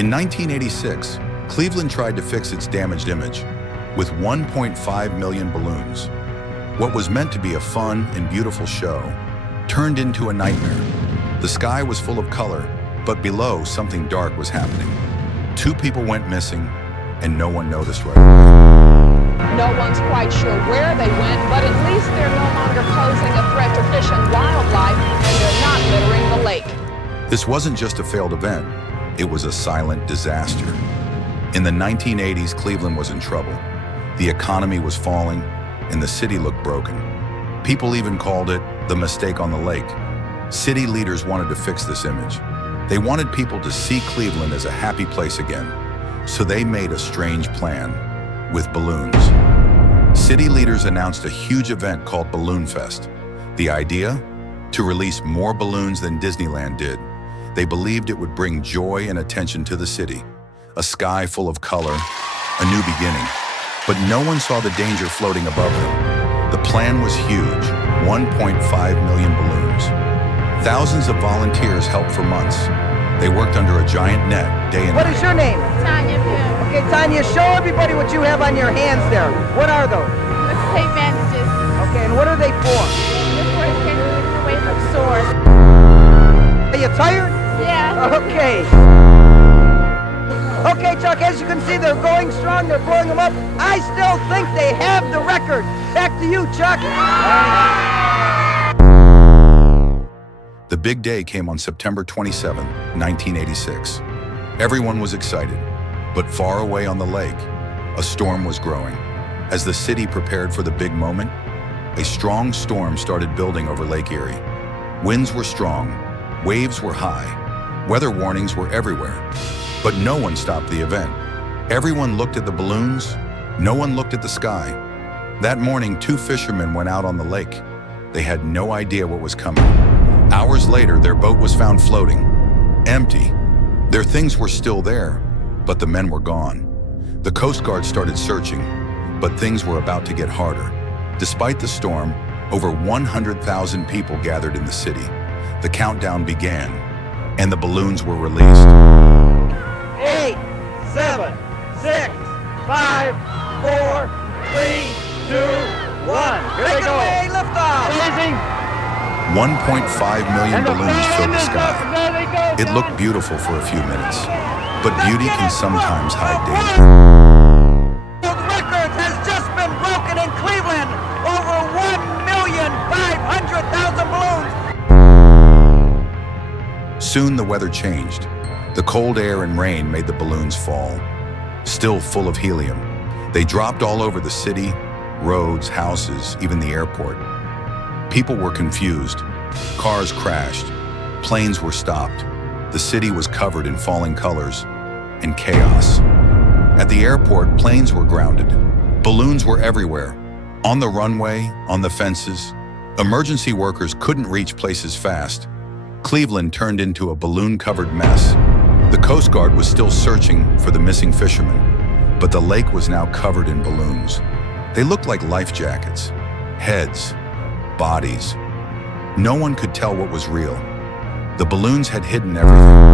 In 1986, Cleveland tried to fix its damaged image with 1.5 million balloons. What was meant to be a fun and beautiful show turned into a nightmare. The sky was full of color, but below something dark was happening. 2 people went missing, and no one noticed right away. No one's quite sure where they went, but at least they're no longer posing a threat to fish and wildlife, and they're not littering the lake. This wasn't just a failed event, it was a silent disaster. In the 1980s, Cleveland was in trouble. The economy was falling, and the city looked broken. People even called it the mistake on the lake. City leaders wanted to fix this image. They wanted people to see Cleveland as a happy place again, so they made a strange plan with balloons. City leaders announced a huge event called Balloonfest. The idea? To release more balloons than Disneyland did. They believed it would bring joy and attention to the city, a sky full of color, a new beginning. But no one saw the danger floating above them. The plan was huge, 1.5 million balloons. Thousands of volunteers helped for months. They worked under a giant net day and night. What is your name? Tanya Pym. Okay, Tanya, show everybody what you have on your hands there. What are those? The tape bandages. Okay, and what are they for? This one can keep it away from sores. Are you tired? Yeah. Okay. Okay, Chuck, as you can see, they're going strong. They're blowing them up. I still think they have the record. Back to you, Chuck. The big day came on September 27, 1986. Everyone was excited, but far away on the lake, a storm was growing. As the city prepared for the big moment, a strong storm started building over Lake Erie. Winds were strong, waves were high, weather warnings were everywhere. But no one stopped the event. Everyone looked at the balloons, no one looked at the sky. That morning, 2 fishermen went out on the lake. They had no idea what was coming. Hours later, their boat was found floating, empty. Their things were still there, but the men were gone. The Coast Guard started searching, but things were about to get harder. Despite the storm, over 100,000 people gathered in the city. The countdown began, and the balloons were released. 8, 7, 6, 5, 4, 3, 2, 1. Here they go. Away, lift off. Amazing. 1.5 million balloons filled the sky. It looked beautiful for a few minutes, but beauty can sometimes hide danger. World Record has just been broken in Cleveland. Over 1,500,000 balloons. Soon the weather changed. The cold air and rain made the balloons fall. Still full of helium, they dropped all over the city, roads, houses, even the airport. People were confused. Cars crashed. Planes were stopped. The city was covered in falling colors and chaos. At the airport, planes were grounded. Balloons were everywhere. On the runway, on the fences. Emergency workers couldn't reach places fast. Cleveland turned into a balloon-covered mess. The Coast Guard was still searching for the missing fishermen, but the lake was now covered in balloons. They looked like life jackets, heads, bodies. No one could tell what was real. The balloons had hidden everything.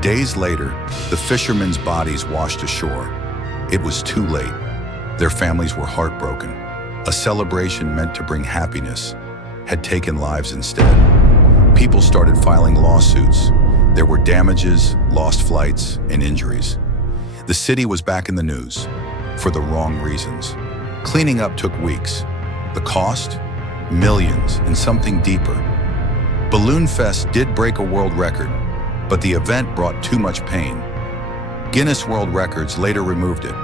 Days later, the fishermen's bodies washed ashore. It was too late. Their families were heartbroken. A celebration meant to bring happiness had taken lives instead. People started filing lawsuits. There were damages, lost flights, and injuries. The city was back in the news for the wrong reasons. Cleaning up took weeks. The cost? Millions, and something deeper. Balloonfest did break a world record, but the event brought too much pain. Guinness World Records later removed it,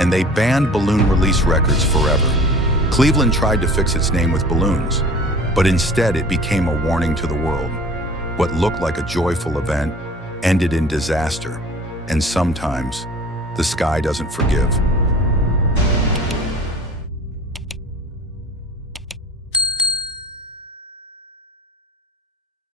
and they banned balloon release records forever. Cleveland tried to fix its name with balloons, but instead it became a warning to the world. What looked like a joyful event ended in disaster, and sometimes the sky doesn't forgive.